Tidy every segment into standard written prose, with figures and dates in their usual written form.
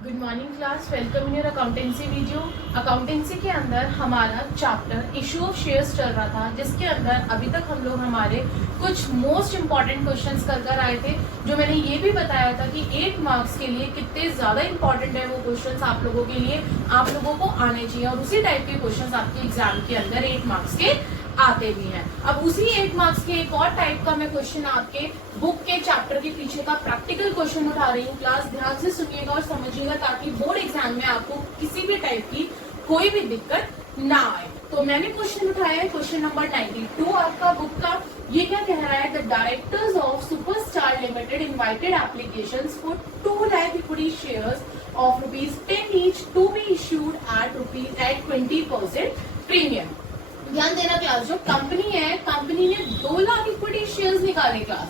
Good morning class, welcome in your accountancy video. Accountancy के अंदर हमारा चैप्टर इशू ऑफ शेयर्स चल रहा था, जिसके अंदर अभी तक हम लोग हमारे कुछ मोस्ट इंपॉर्टेंट क्वेश्चंस कर आए थे, जो मैंने ये भी बताया था कि 8 मार्क्स के लिए कितने ज्यादा इंपॉर्टेंट है वो क्वेश्चंस आप लोगों के लिए, आप लोगों को आने चाहिए और उसी टाइप के क्वेश्चंस आपके एग्जाम के अंदर 8 मार्क्स के आते भी हैं। अब उसी 8 मार्क्स के एक और टाइप का मैं क्वेश्चन आपके बुक के चैप्टर के पीछे का प्रैक्टिकल क्वेश्चन उठा रही हूँ। क्लास ध्यान से सुनिएगा और समझिएगा, ताकि बोर्ड एग्जाम में आपको किसी भी टाइप की कोई भी दिक्कत ना आए। तो मैंने क्वेश्चन उठाया है क्वेश्चन नंबर 92 आपका बुक का। ये क्या कह रहा है, the directors of Superstar Limited invited applications for 2 lakh equity shares of ₹10 each to be issued at 20% premium. ध्यान देना क्लास, जो कंपनी है, कंपनी ने 2 लाख इक्विटी शेयर्स निकाले क्लास।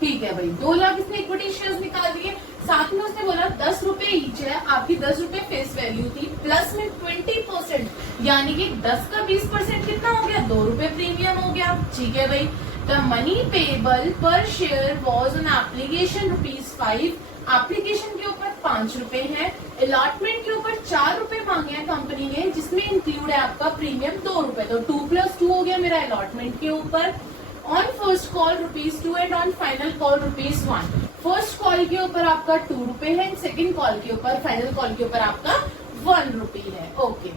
ठीक है भाई, 2 लाख इसने इक्विटी शेयर्स निकाल दिए, साथ में उसने बोला 10 रुपए ईच है, आपकी 10 रुपए फेस वैल्यू थी, प्लस में 20%, यानी कि 10 का 20% कितना हो गया, 2 रुपए प्रीमियम हो गया। ठीक है भाई, द मनी पेबल पर share was on application ₹5, application के ऊपर 5 रुपए है, अलॉटमेंट के ऊपर 4 रुपए मांगे हैं कंपनी ने, जिसमें इंक्लूड है आपका प्रीमियम 2 रुपए, तो 2 + 2 हो गया मेरा अलॉटमेंट के ऊपर। On first call ₹2 and on final call ₹1। First call के ऊपर आपका 2 रुपए है, सेकंड कॉल के ऊपर, फाइनल कॉल के ऊपर आपका 1 रुपी है। Okay,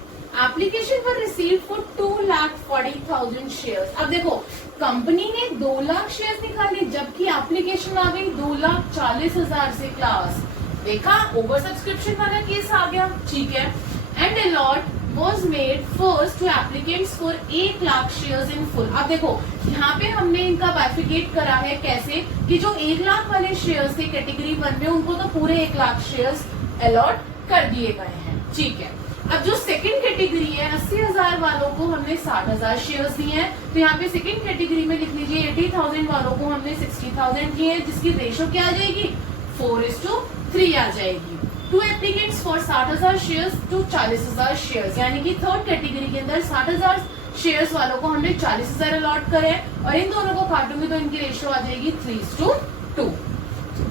application for receive for 2,40,000 shares. अब देखो, कंपनी ने 2 लाख शेयर्स निकाले, जबकि एप्लीकेशन आ गई 2,40,000 से। क्लास देखा, ओवर सब्सक्रिप्शन वाला केस आ गया। ठीक है, and a lot was made first to applicants for 1 lakh shares in full. अब देखो, यहाँ पे हमने इनका बाइफिकेट करा है कैसे, कि जो 1 लाख वाले शेयर्स थे कैटेगरी 1 में, उनको तो पूरे 1 लाख शेयर्स अलॉट कर दिए गए हैं। ठीक है, अब जो सेकंड कैटेगरी है 80,000 वालों को हमने 60,000 शेयर्स दिए हैं, तो यहाँ पे सेकंड कैटेगरी में लिख लीजिए 80,000 वालों को हमने 60,000 दिए हैं, जिसकी रेशो क्या आ जाएगी, 4:3 आ जाएगी। 2 applicants for 60,000 shares to 40,000 shares, यानी कि थर्ड कैटेगरी के अंदर 60,000 शेयर्स वालों को हमने 40,000 अलॉट करे, और इन दोनों को काटूंगी तो इनकी रेशियो आ जाएगी 3:2।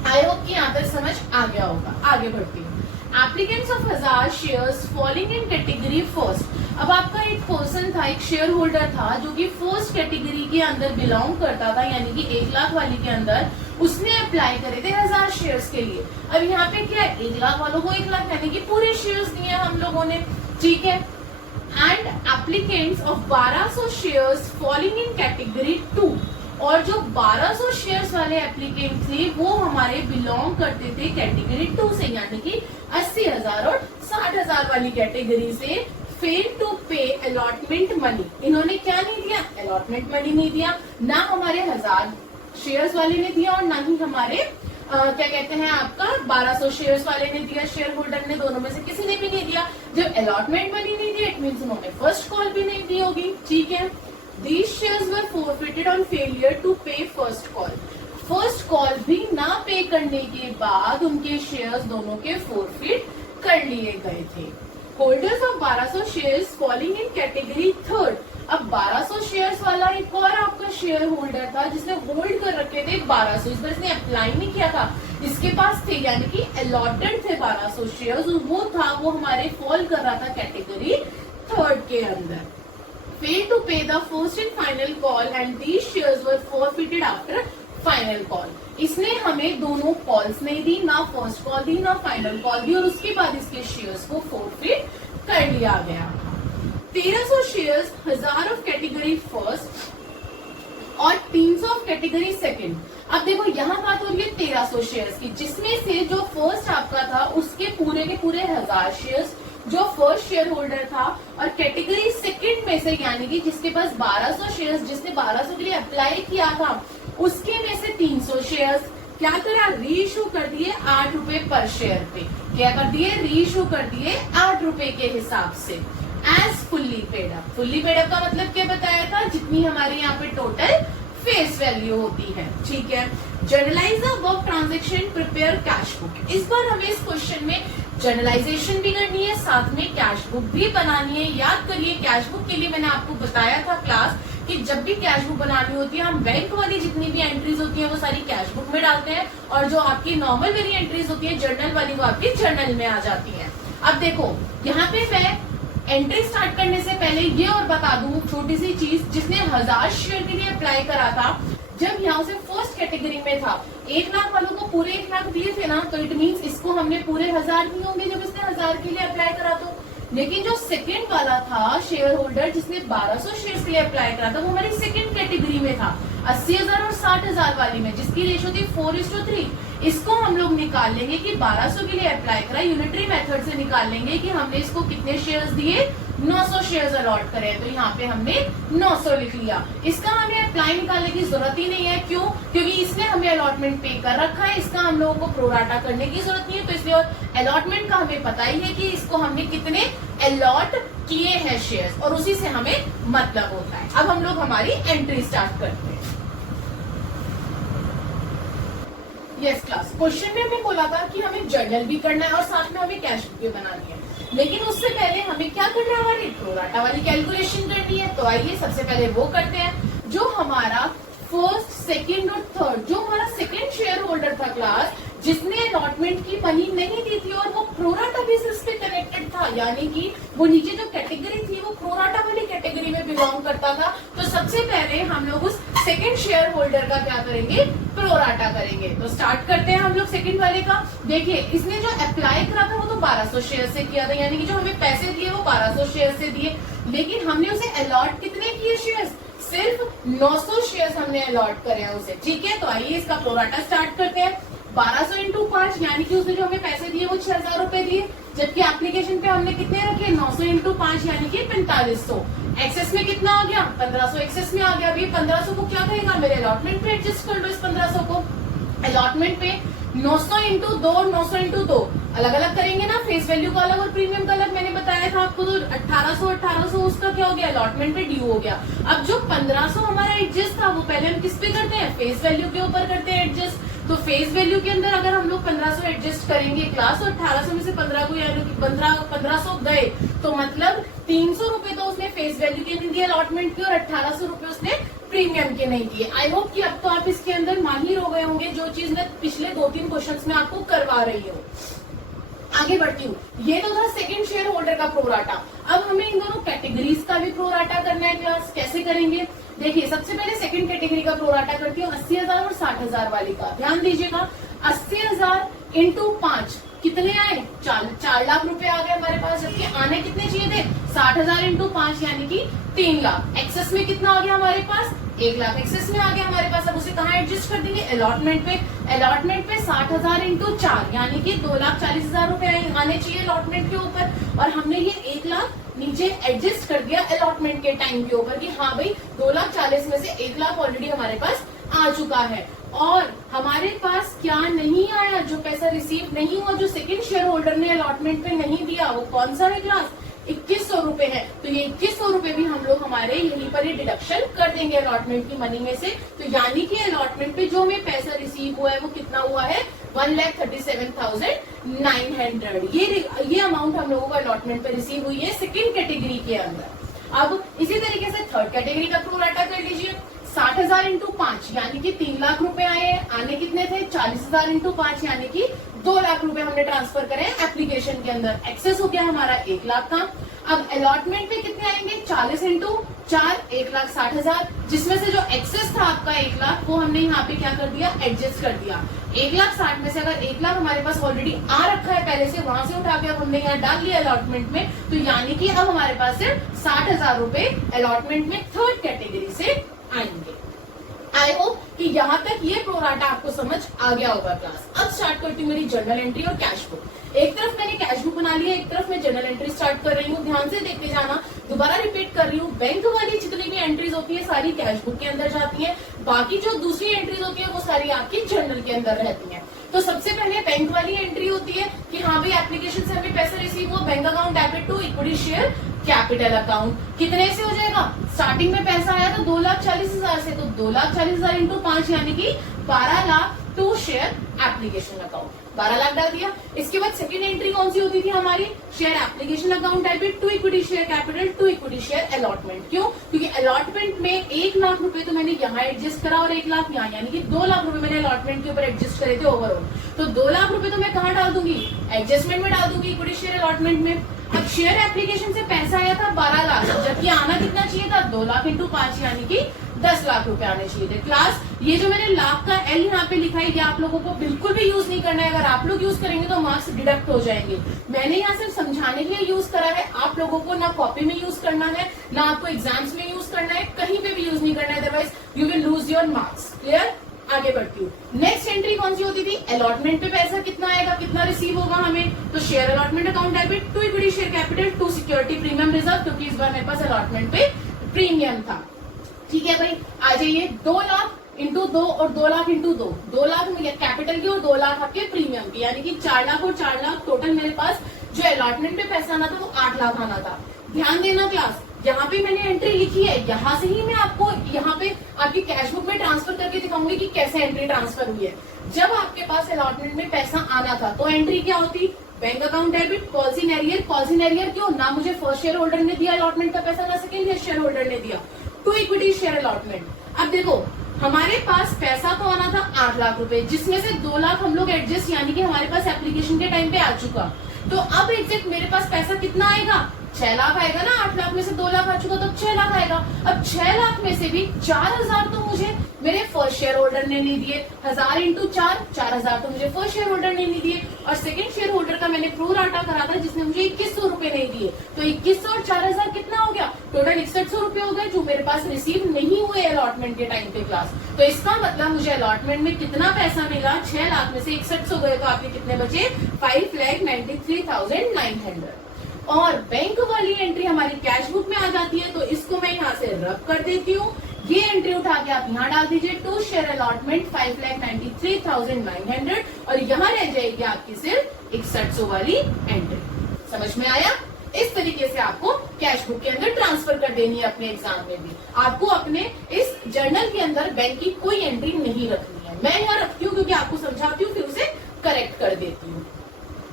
आई होप कि यहाँ तक समझ आ गया होगा। आगे बढ़ती हूँ। Applicants of 1000 shares falling in category first. अब आपका एक पर्सन था, एक शेयर होल्डर था, जो कि फर्स्ट कैटेगरी के अंदर बिलोंग करता था, यानी कि 1 लाख वाली के अंदर उसने अप्लाई करे थे 1000 शेयर्स के लिए। अब यहाँ पे क्या है, 1 लाख वालों को 1 लाख, यानी कि पूरे शेयर्स दिए हम लोगों ने। ठीक है, and applicants of 1200 shares falling in category 2, और जो 1200 शेयर्स वाले एप्लीकेंट थे वो हमारे बिलोंग करते थे कैटेगरी 2 से, यानी कि 80,000 और 60,000 वाली कैटेगरी से। फेल टू पे अलॉटमेंट मनी, इन्होंने क्या नहीं दिया, अलॉटमेंट मनी नहीं दिया, ना हमारे 1000 शेयर्स वाले ने दिया और ना ही हमारे क्या कहते हैं आपका 1200 शेयर्स वाले ने दिया, शेयर होल्डर ने, दोनों में से किसी ने भी नहीं दिया। जब अलॉटमेंट मनी नहीं दिया, इट मींस उन्होंने फर्स्ट कॉल भी नहीं दी होगी। ठीक है, These shares were forfeited on failure to pay first call. First call भी ना पे करने के बाद उनके शेयर्स दोनों के फोरफिट कर लिए गए थे। Holders of 1200 shares falling in category third. अब 1200 शेयर्स वाला एक और आपका शेयर होल्डर था, जिसने होल्ड कर रखे थे 1200, इस बार इसने अप्लाई नहीं किया था, इसके पास थे, यानी कि अलॉटेड थे 1200 शेयर्स, वो था, वो हमारे फॉल कर रहा था कैटेगरी थर्ड के अंदर। Failed to pay the first and final call and these shares were forfeited after final call. इसने हमें दोनों कॉल्स नहीं दी, ना फर्स्ट कॉल दी ना फाइनल कॉल दी, और उसके बाद इसके शेयर्स को फोरफिट कर लिया गया। 1300 शेयर्स 1000 ऑफ कैटेगरी फर्स्ट और 300 ऑफ कैटेगरी सेकंड। अब देखो, यहाँ बात हो रही है 1300 शेयर्स की, जिसमें से जो फर्स्ट आपका था उसके पूरे के पूरे 1000 शेयर्स जो फर्स्ट शेयर होल्डर था, और कैटेगरी सेकंड में से, यानी कि जिसके पास 1200 शेयर्स, जिसने 1200 के लिए अप्लाई किया था, उसके में से 300 शेयर्स क्या करा, री इशू कर दिए 8 रुपए पर शेयर पे। क्या कर दिए, री इशू कर दिए 8 रुपए के हिसाब से, as fully paid up. Fully paid up का मतलब क्या बताया था, जितनी हमारे यहाँ पे टोटल फेस वैल्यू होती है। ठीक है, generalized the work transaction, prepare cash book. इस बार हमें इस क्वेश्चन में जर्नलाइजेशन भी करनी है, साथ में कैश बुक भी बनानी है। याद करिए, कैश बुक के लिए मैंने आपको बताया था क्लास कि जब भी कैश बुक बनानी होती है हम बैंक वाली जितनी भी एंट्रीज होती है वो सारी कैश बुक में डालते हैं, और जो आपकी नॉर्मल वाली एंट्रीज होती है जर्नल वाली वो आपकी जर्नल में आ जाती है। अब देखो यहाँ पे मैं एंट्री स्टार्ट करने से पहले ये और बता दूं छोटी सी चीज, जिसने 1000 शेयर के लिए अप्लाई करा था, जब यहाँ से फर्स्ट कैटेगरी में था 1 लाख वालों को पूरे 1 लाख दिए थे ना, तो इट मींस इसको हमने पूरे 1000 दिए होंगे जब इसने 1000 के लिए अप्लाई करा। तो लेकिन जो सेकंड वाला था शेयर होल्डर जिसने 1200 शेयर्स के लिए अप्लाई करा था, वो हमारी सेकंड कैटेगरी में था 80,000 और 60,000 वाली में, जिसकी रेशो थी 4:3। इसको हम लोग निकाल लेंगे कि 1200 के लिए अप्लाई करा, यूनिटरी मेथड से निकाल लेंगे कि हमने इसको कितने शेयर्स दिए, 900 शेयर्स अलॉट करे। तो यहाँ पे हमने 900 लिख लिया। इसका हमें अप्लाई निकालने की जरूरत ही नहीं है, क्यों? क्योंकि इसने हमें अलॉटमेंट पे कर रखा है, इसका हम लोगों को प्रोराटा करने की जरूरत नहीं है। तो इसलिए अलॉटमेंट का हमें पता ही है कि इसको हमने कितने अलॉट किए हैं शेयर्स, और उसी से हमें मतलब होता है। अब हम लोग हमारी एंट्री स्टार्ट करते हैं। यस क्लास, क्वेश्चन में हमें बोला था कि हमें जर्नल भी करना है और साथ में हमें कैश बुक भी बनानी है, लेकिन उससे पहले हमें क्या करना है, हमारी प्रोराटा वाली कैलकुलेशन करनी है। तो आइए सबसे पहले वो करते हैं। जो हमारा फर्स्ट, सेकंड और थर्ड, जो हमारा सेकंड शेयर होल्डर था क्लास, जिसने अलॉटमेंट की मनी नहीं दी थी और वो प्रोराटा बेसिस पे कनेक्टेड था, यानी कि वो नीचे जो कैटेगरी थी वो प्रोराटा वाली कैटेगरी में बिलोंग करता था। तो सबसे पहले हम लोग उस सेकंड शेयर होल्डर का क्या करेंगे, प्रोराटा करेंगे। तो स्टार्ट करते हैं हम लोग सेकंड वाले का। देखिए इसने जो अप्लाई करा था वो तो 1200 शेयर से किया था, यानी कि जो हमें पैसे दिए वो 1200 शेयर से दिए, लेकिन हमने उसे अलॉट कितने किए शेयर्स, सिर्फ 900 शेयर्स हमने अलॉट करे हैं उसे। ठीक है, तो आइए इसका प्रोराटा स्टार्ट करते हैं। 1200 इंटू 5, यानी कि उसने जो हमें पैसे दिए वो 6000 रुपए दिए, जबकि एप्लीकेशन पे हमने कितने रखे, 900 इंटू 5 यानी कि 4500। एक्सेस में कितना आ गया, 1500 एक्सेस में आ गया। अभी 1500 को क्या करेगा, मेरे अलॉटमेंट पे एडजस्ट कर लो। इस 1500 को अलॉटमेंट पे 900 इंटू 2 और 900 इंटू 2 अलग अलग करेंगे ना, फेस वैल्यू का अलग और प्रीमियम का अलग। मैंने बताया था आपको, तो 1800 उसका क्या हो गया, अलॉटमेंट पे ड्यू हो गया। अब जो 1500 हमारा एडजस्ट था वो पहले हम किस पे करते हैं, फेस वैल्यू के ऊपर करते हैं एडजस्ट। तो फेस वैल्यू के अंदर अगर हम लोग 1500 एडजस्ट करेंगे क्लास, और 1800 में से 15 को यानी कि 1500 गए, तो मतलब 300 रुपए तो उसने फेस वैल्यू के नहीं दिए अलॉटमेंट के, और 1800 रुपए उसने प्रीमियम के नहीं दिए। आई होप कि अब तो आप इसके अंदर माहिर हो गए होंगे, जो चीज मैं पिछले 2-3 क्वेश्चंस में आपको करवा रही हूँ। आगे बढ़ती हूँ। ये तो था सेकंड शेयर होल्डर का प्रोराटा। अब हमें इन दोनों कैटेगरीज का भी प्रोराटा करना है क्लास। कैसे करेंगे, देखिए सबसे पहले सेकंड कैटेगरी का प्रोराटा करती हूँ 80,000 और 60,000 वाली का। ध्यान दीजिएगा, 80,000 इंटू 5 कितने आए, 4 लाख रुपए आ गए हमारे पास, जबकि आने कितने चाहिए थे, 60,000 इंटू 5 यानी कि 3 लाख। एक्सेस में कितना आ गया हमारे पास, 1 लाख एक्सेस में आ गया हमारे पास। अब उसे कहाँ एडजस्ट कर देंगे, अलॉटमेंट पे। अलॉटमेंट पे 60,000 इंटू 4 यानी कि 2,40,000 रुपए आने चाहिए अलॉटमेंट के ऊपर, और हमने ये 1 लाख नीचे एडजस्ट कर दिया अलॉटमेंट के टाइम के ऊपर कि हाँ भाई 2,40,000 में से 1 लाख ऑलरेडी हमारे पास आ चुका है। और हमारे पास क्या नहीं आया, जो पैसा रिसीव नहीं हुआ, जो सेकंड शेयर होल्डर ने अलॉटमेंट पे नहीं दिया, वो कौन सा है क्लास, 2100 रुपए है। तो ये 2100 रुपए भी हम लोग हमारे यहीं पर ही डिडक्शन कर देंगे अलॉटमेंट की मनी में से। तो यानी कि अलॉटमेंट पे जो हमें पैसा रिसीव हुआ है वो कितना हुआ है, 1,37,900। ये अमाउंट हम लोगों को अलॉटमेंट पे रिसीव हुई है सेकंड कैटेगरी के अंदर। अब इसी तरीके से थर्ड कैटेगरी का प्रोराटा कर लीजिए। 60,000 इंटू 5 यानी कि 3 लाख रुपए आए, आने कितने थे, 40,000 इंटू 5 यानी कि 2 लाख रुपए हमने ट्रांसफर करे एप्लीकेशन के अंदर। एक्सेस हो गया हमारा 1 लाख का। अब अलॉटमेंट पे कितने आएंगे, 40 इंटू 4 1,60,000, जिसमें से जो एक्सेस था आपका 1 लाख वो हमने यहाँ पे क्या कर दिया, एडजस्ट कर दिया। 1,60,000 में से अगर 1 लाख हमारे पास ऑलरेडी आ रखा है पहले से, वहां से उठा के अब हमने यहाँ डाल लिया अलॉटमेंट में, तो यानी कि अब हमारे पास सिर्फ 60,000 रुपए अलॉटमेंट में थर्ड कैटेगरी से आएंगे। आई होप कि यहाँ तक ये प्रोराटा आपको समझ आ गया होगा क्लास। अब स्टार्ट करती हूँ मेरी जर्नल एंट्री और कैश बुक। एक तरफ मैंने कैश बुक बना लिया, एक तरफ मैं जर्नल एंट्री स्टार्ट कर रही हूँ। ध्यान से देखते जाना, दोबारा रिपीट कर रही हूँ। बैंक वाली जितनी भी एंट्रीज होती है सारी कैश बुक के अंदर जाती है, बाकी जो दूसरी एंट्रीज होती है वो सारी आपकी जर्नल के अंदर रहती है। तो सबसे पहले बैंक वाली एंट्री होती है कि हाँ भाई एप्लीकेशन से हमें पैसा रिसीव हुआ, bank account debit to equity share capital account. कितने से हो जाएगा, स्टार्टिंग में पैसा आया था 2,40,000 से, तो 2,40,000 इंटू 5 यानी कि to share application account, 12 lakh डाल दिया। इसके बाद सेकंड एंट्री कौन सी होती थी हमारी, share application account debit to equity share capital to equity share allotment. क्यों, क्योंकि अलॉटमेंट में 1 लाख रुपए तो मैंने यहाँ एडजस्ट करा और 1 लाख यहाँ, यानी कि 2 लाख रुपए मैंने अलॉटमेंट के ऊपर एडजस्ट करे थे ओवरऑल। तो 2 लाख रुपए तो मैं कहाँ डाल दूंगी, एडजस्टमेंट में डाल दूंगी, इक्विटी शेयर अलॉटमेंट में। अब शेयर एप्लीकेशन से पैसा आया था 12 लाख, जबकि आना कितना चाहिए था, 2 लाख इंटू 5 यानी कि 10 लाख रुपए आने चाहिए थे। क्लास ये जो मैंने लाख का एल यहाँ पे लिखा है, ये आप लोगों को बिल्कुल भी यूज नहीं करना है। अगर आप लोग यूज करेंगे तो मार्क्स डिडक्ट हो जाएंगे। मैंने यहाँ सिर्फ समझाने के लिए यूज करा है, आप लोगों को ना कॉपी में यूज करना है, ना आपको एग्जाम्स में यूज करना है, कहीं पे भी यूज नहीं करना है, otherwise you will lose your marks. Clear, आगे बढ़ती हूँ। नेक्स्ट एंट्री कौन सी होती थी, अलॉटमेंट पे पैसा कितना आएगा, कितना रिसीव होगा हमें, तो share allotment account debit to equity share capital to security premium reserve, क्योंकि इस बार मेरे पास अलॉटमेंट पे प्रीमियम था। ठीक है भाई, आ जाइए, 2 लाख इंटू 2 और 2 लाख इंटू 2, 2 लाख कैपिटल की और 2 लाख आपके प्रीमियम की, यानी कि 4 लाख और 4 लाख टोटल मेरे पास जो अलॉटमेंट पे पैसा आना था वो 8 लाख आना था। ध्यान देना क्लास, यहाँ पे मैंने एंट्री लिखी है, यहाँ से ही मैं आपको यहाँ पे आपकी कैश बुक में ट्रांसफर करके दिखाऊंगी कि कैसे एंट्री ट्रांसफर हुई है। जब आपके पास अलॉटमेंट में पैसा आना था तो एंट्री क्या होती, bank account debit calls in arrear. Calls in arrear क्यों, ना मुझे फर्स्ट शेयर होल्डर ने दिया अलॉटमेंट का पैसा, ना सेकंड शेयर होल्डर ने दिया, टू इक्विटी शेयर अलॉटमेंट। अब देखो हमारे पास पैसा तो आना था 8 लाख रुपए, जिसमें से 2 लाख हम लोग एडजस्ट, यानी कि हमारे पास एप्लीकेशन के टाइम पे आ चुका। तो अब एग्जैक्ट मेरे पास पैसा कितना आएगा, 6 लाख आएगा ना, 8 लाख में से 2 लाख आ चुका तो 6 लाख आएगा। अब 6 लाख में से भी 4,000 तो मुझे मेरे फर्स्ट शेयर होल्डर ने नहीं दिए, 1000 इंटू 4, 4,000 तो मुझे फर्स्ट शेयर होल्डर ने नहीं दिए, और सेकंड शेयर होल्डर का मैंने प्रो राटा करा था जिसने मुझे 2100 रुपए नहीं दिए। तो 2100 और 4,000 कितना हो गया, टोटल 6100 रुपए हो गए, जो मेरे पास रिसीव नहीं हुए अलॉटमेंट के टाइम पे क्लास। तो इसका मतलब मुझे अलॉटमेंट में कितना पैसा मिला, 6 लाख में से 6100 गए तो आपके कितने बचे, 5,93,900। और बैंक वाली एंट्री हमारी कैश बुक में आ जाती है, तो इसको मैं यहाँ से रब कर देती हूँ। ये एंट्री उठा के आप यहाँ डाल दीजिए, टू शेयर अलॉटमेंट 5,93,900, और यहाँ रह जाएगी आपकी सिर्फ 6100 वाली एंट्री। समझ में आया, इस तरीके से आपको कैश बुक के अंदर ट्रांसफर कर देनी है अपने एग्जाम में भी। आपको अपने इस जर्नल के अंदर बैंक की कोई एंट्री नहीं रखनी है, मैं यहाँ रखती हूँ क्योंकि आपको समझाती हूँ, फिर उसे करेक्ट कर देती हूँ।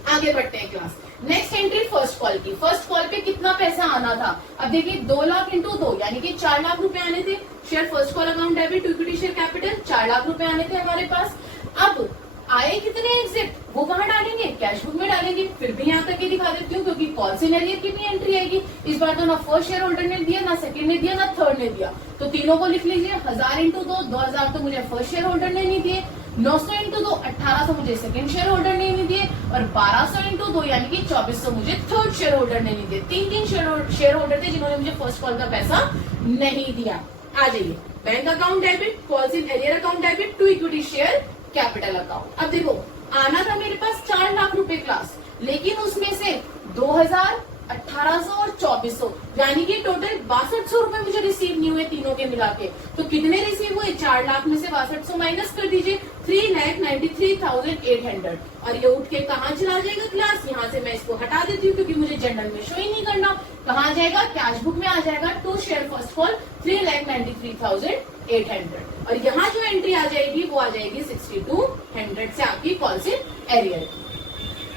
आगे बढ़ते हैं class. Next entry first call की, फर्स्ट कॉल पे कितना पैसा आना था, अब देखिए 2 लाख इंटू 2 यानी कि 4 लाख रुपए आने थे। Share first call account debit to equity share capital 4 lakh रुपए आने थे हमारे पास। अब आए कितने एग्जिट, वो कहाँ डालेंगे, कैश बुक में डालेंगे। फिर भी यहाँ तक ही दिखा देती हूँ क्योंकि कॉल्स इन एरियर की भी एंट्री आएगी। इस बार तो ना फर्स्ट शेयर होल्डर ने दिया, ना सेकंड ने दिया, ना थर्ड ने दिया, तो तीनों को लिख लीजिए। 1000 इंटू 2, 2000 तो मुझे फर्स्ट शेयर होल्डर ने नहीं दिए, 900 इंटू 2, 1800 मुझे सेकंड शेयर होल्डर ने नहीं दिए, और 1200 इंटू 2 यानी कि 2400 मुझे थर्ड शेयर होल्डर ने नहीं दिए। 3 शेयर होल्डर थे जिन्होंने मुझे फर्स्ट कॉल का पैसा नहीं दिया। आ जाइए, bank account debit, calls in arrear account debit to equity share capital account. अब देखो आना था मेरे पास 4 लाख रुपए क्लास, लेकिन उसमें से 2000, 1800 और 2400 यानी कि टोटल 6200 रुपए मुझे रिसीव नहीं हुए तीनों के मिला के। तो कितने रिसीव हुए, 4 लाख में से 6200 माइनस कर दीजिए, 3,93,800। और ये उठ के कहाँ चला जाएगा क्लास, यहाँ से मैं इसको हटा देती हूँ क्योंकि मुझे जनरल में शो ही नहीं करना। कहाँ जाएगा, कैश बुक में आ जाएगा, टू शेयर फर्स्ट कॉल 3,93,800। और यहाँ जो एंट्री आ जाएगी वो आ जाएगी 6200 से आपकी कॉल्स इन एरियर।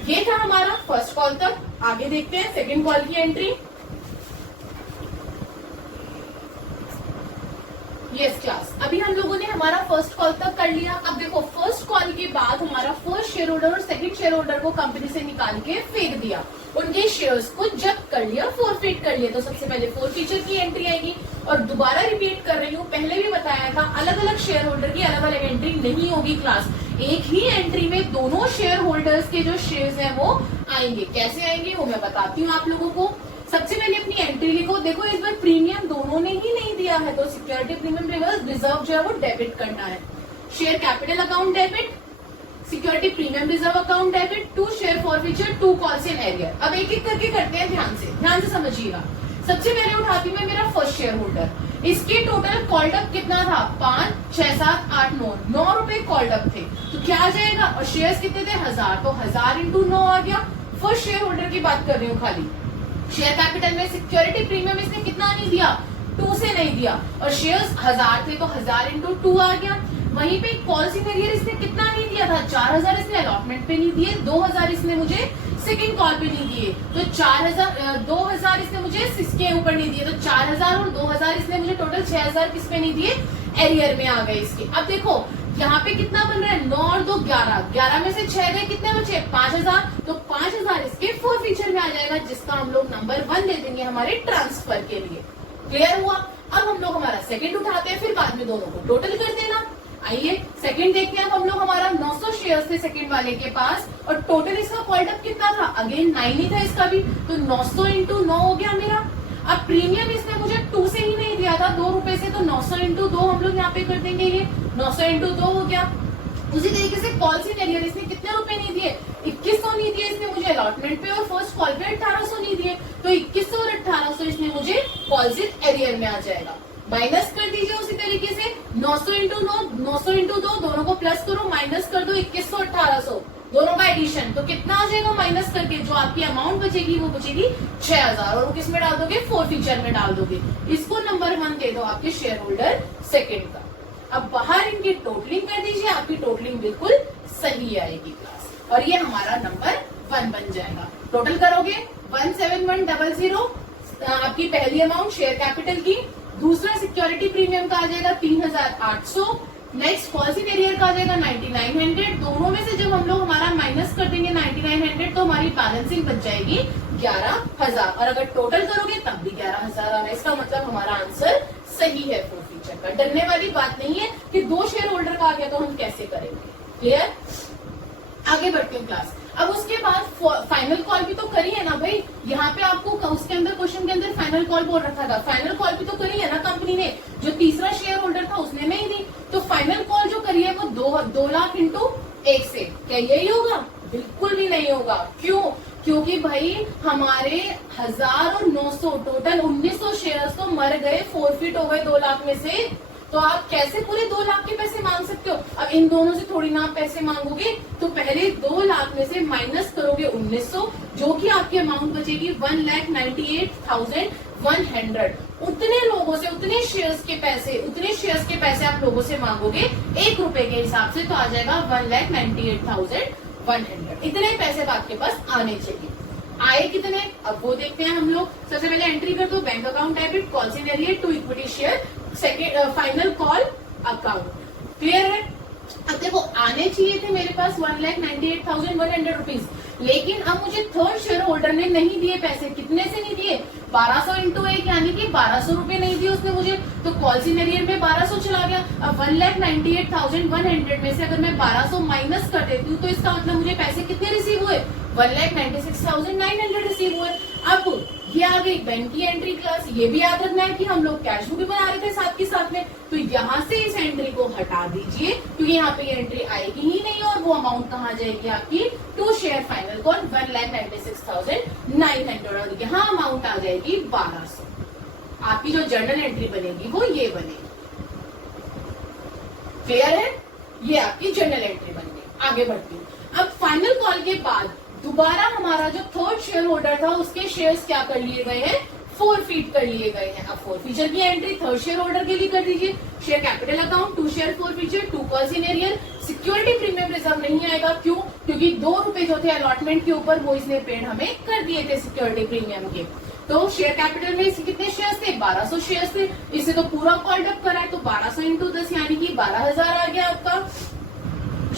ये था हमारा फर्स्ट कॉल तक। आगे देखते हैं सेकंड कॉल की एंट्री। यस क्लास, अभी हम लोगों ने हमारा फर्स्ट कॉल तक कर लिया। अब देखो फर्स्ट कॉल के बाद हमारा फर्स्ट शेयर होल्डर और सेकंड शेयर होल्डर को कंपनी से निकाल के फेंक दिया, उनके शेयर्स को जब्त कर लिया, फोरफिट कर लिया। तो सबसे पहले फोरफीचर की एंट्री आएगी। और दोबारा रिपीट कर रही हूँ, पहले भी बताया था अलग अलग शेयर होल्डर की अलग अलग एंट्री नहीं होगी क्लास, एक ही एंट्री में दोनों शेयर होल्डर्स के जो शेयर्स हैं वो आएंगे। कैसे आएंगे वो मैं बताती हूँ आप लोगों को। सबसे पहले अपनी एंट्री लिखो। देखो इस बार प्रीमियम दोनों ने ही नहीं दिया है, तो सिक्योरिटी प्रीमियम रिजर्व जो है वो डेबिट करना है। Share capital account debit, security premium reserve account debit, to share forfeiture, to calls in arrear. अब एक एक करके करते हैं, ध्यान से समझिएगा। सबसे पहले उठाती हूँ मैं मेरा फर्स्ट शेयर होल्डर। इसके टोटल कॉल्ड अप कितना था, 5, 6, 7, 8, 9 रुपए कॉल्ड अप थे। तो क्या आ जाएगा, और शेयर्स कितने थे 1000, तो 1000 इंटू 9 आ गया। फर्स्ट शेयर होल्डर की बात कर रही हूँ खाली। शेयर कैपिटल में सिक्योरिटी प्रीमियम इसने कितना नहीं दिया, 2 से नहीं दिया, और शेयर्स 1000 थे तो 1000 इंटू 2 आ गया। वहीं पे कॉल्स इन एरियर इसने कितना नहीं दिया था, 4000 इसने अलॉटमेंट पे नहीं दिए, 2000 इसने मुझे सेकंड कॉल पे नहीं दिए, तो 2000 इसने मुझे इसके ऊपर नहीं दिए, तो 4000 और 2000 इसने मुझे टोटल 6000 किस पे नहीं दिए, एरियर में आ गए इसके। अब देखो यहाँ पे कितना बन रहा है, 9 और 2 11, 11 में से 6 गए, कितने बचे 5000, तो 5000 इसके फोर फीचर में आ जाएगा, जिसका हम लोग नंबर 1 दे देंगे हमारे ट्रांसफर के लिए। क्लियर हुआ? अब हम लोग हमारा सेकंड उठाते हैं, फिर बाद में दोनों को टोटल कर देना। आइए सेकंड देखते हैं। हम लोग हमारा 900 शेयर्स थे सेकंड वाले के पास, और टोटल इसका कॉल्ड अप कितना था, अगेन 9 ही था इसका भी, तो 900 इंटू 9 हो गया मेरा। अब प्रीमियम इसने मुझे 2 से ही नहीं दिया था, 2 रुपए से, तो 900 इंटू 2 हम लोग यहाँ पे कर देंगे, ये 900 इंटू 2 हो गया। उसी तरीके से कॉल्स इन एरियर इसने कितने रुपए नहीं दिए, 2100 नहीं दिए इसने मुझे अलॉटमेंट पे, और फर्स्ट कॉल पे 1800 नहीं दिए, तो 2100 और 1800 इसने मुझे कॉल्स इन एरियर में आ जाएगा। माइनस कर दीजिए उसी तरीके से 900 इंटू 9, 900 इंटू 2, दोनों को प्लस करो, माइनस कर दो 2100 1800, दोनों का एडिशन, तो कितना आ जाएगा माइनस करके, जो आपकी अमाउंट बचेगी वो बचेगी 6000, और वो किस में डाल दोगे, फोर फीचर में डाल दोगे। इसको नंबर 1 दे दो आपके शेयर होल्डर सेकेंड का। अब बाहर इनकी टोटलिंग कर दीजिए, आपकी टोटलिंग बिल्कुल सही आएगी क्लास, और ये हमारा नंबर 1 बन जाएगा। टोटल करोगे 17100, आपकी पहली अमाउंट शेयर कैपिटल की, दूसरा सिक्योरिटी प्रीमियम का आ जाएगा 3800, नेक्स्ट कॉल्स इन एरियर का आ जाएगा 9900, दोनों में से जब हम लोग हमारा माइनस कर देंगे 9900, तो हमारी बैलेंसिंग बच जाएगी 11000, और अगर टोटल करोगे तब भी 11000 आ रहा है। इसका मतलब हमारा आंसर सही है फोर फीचर का। डरने वाली बात नहीं है कि 2 शेयर होल्डर का आ गया तो हम कैसे करेंगे। क्लियर? आगे बढ़ते हैं क्लास। अब उसके बाद फाइनल कॉल भी तो करी है ना भाई, यहाँ पे आपको उसके अंदर क्वेश्चन के अंदर फाइनल कॉल बोल रखा था, फाइनल कॉल भी तो करी है ना कंपनी ने, जो तीसरा शेयर होल्डर था उसने नहीं दी, तो फाइनल कॉल जो करी है वो 2 लाख इंटू 1 से, क्या यही होगा? बिल्कुल भी नहीं होगा। क्यों? क्योंकि भाई हमारे 1000 और 900 टोटल 1900 शेयर्स तो मर गए, फोरफिट हो गए 2 लाख में से, तो आप कैसे पूरे 2 लाख के पैसे मांग सकते हो? अब इन दोनों से थोड़ी ना आप पैसे मांगोगे, तो पहले 2 लाख में से माइनस करोगे 1900, जो कि आपकी अमाउंट बचेगी 1,98,100। उतने लोगों से उतने शेयर्स के पैसे आप लोगों से मांगोगे 1 रुपए के हिसाब से, तो आ जाएगा 1,98,100। इतने पैसे आपके पास आने चाहिए। आए कितने, अब वो देखते हैं हम लोग। सबसे पहले एंट्री कर दो, bank account debit, calls in arrear to equity share, second final call account. Clear है? अब देखो आने चाहिए थे मेरे पास 1,98,100 रुपीज, लेकिन अब मुझे थर्ड शेयर होल्डर ने नहीं दिए पैसे। कितने से नहीं दिए? 1200 इंटू 1, यानी कि 1200 रुपए नहीं दिए उसने मुझे, तो कॉल्स इन एरियर में 1200 चला गया। अब 1,98,100 में से अगर मैं 1200 माइनस कर देती हूँ, तो इसका मतलब मुझे पैसे कितने रिसीव हुए? 1,96,900 रिसीव हुए। अब ये आ गई बैंक की एंट्री क्लास। ये भी याद रखना है कि हम लोग कैश बुक भी बना रहे थे साथ के साथ में, तो यहाँ से इस एंट्री को हटा दीजिए, क्योंकि यहाँ पे ये एंट्री आएगी ही नहीं, और वो अमाउंट कहाँ जाएगी आपकी? टू शेयर फाइनल कॉल 1,96,900, और यहाँ अमाउंट आ जाएगी 1200। आपकी जो जर्नल एंट्री बनेगी वो ये बनेगी। क्लियर है? ये आपकी जर्नल एंट्री बन गई। आगे बढ़ती हूँ। अब फाइनल कॉल के बाद दोबारा हमारा जो थर्ड शेयर होल्डर था उसके शेयर्स क्या कर लिए गए हैं? फोरफीट कर लिए गए हैं। अब फोर फीचर की एंट्री थर्ड शेयर होल्डर के लिए कर दीजिए। Share capital account, 2 share four feature, 2 calls in arrear, security premium reserve नहीं आएगा। क्यों? क्योंकि 2 रुपए जो थे अलॉटमेंट के ऊपर वो इसने पेड हमें कर दिए थे सिक्योरिटी प्रीमियम के। तो शेयर कैपिटल में इसके कितने शेयर्स थे? 1200 शेयर्स थे। इसे तो पूरा कॉल्ड अप करा है, तो 1200 इंटू 10 यानी कि 12,000 आ गया आपका।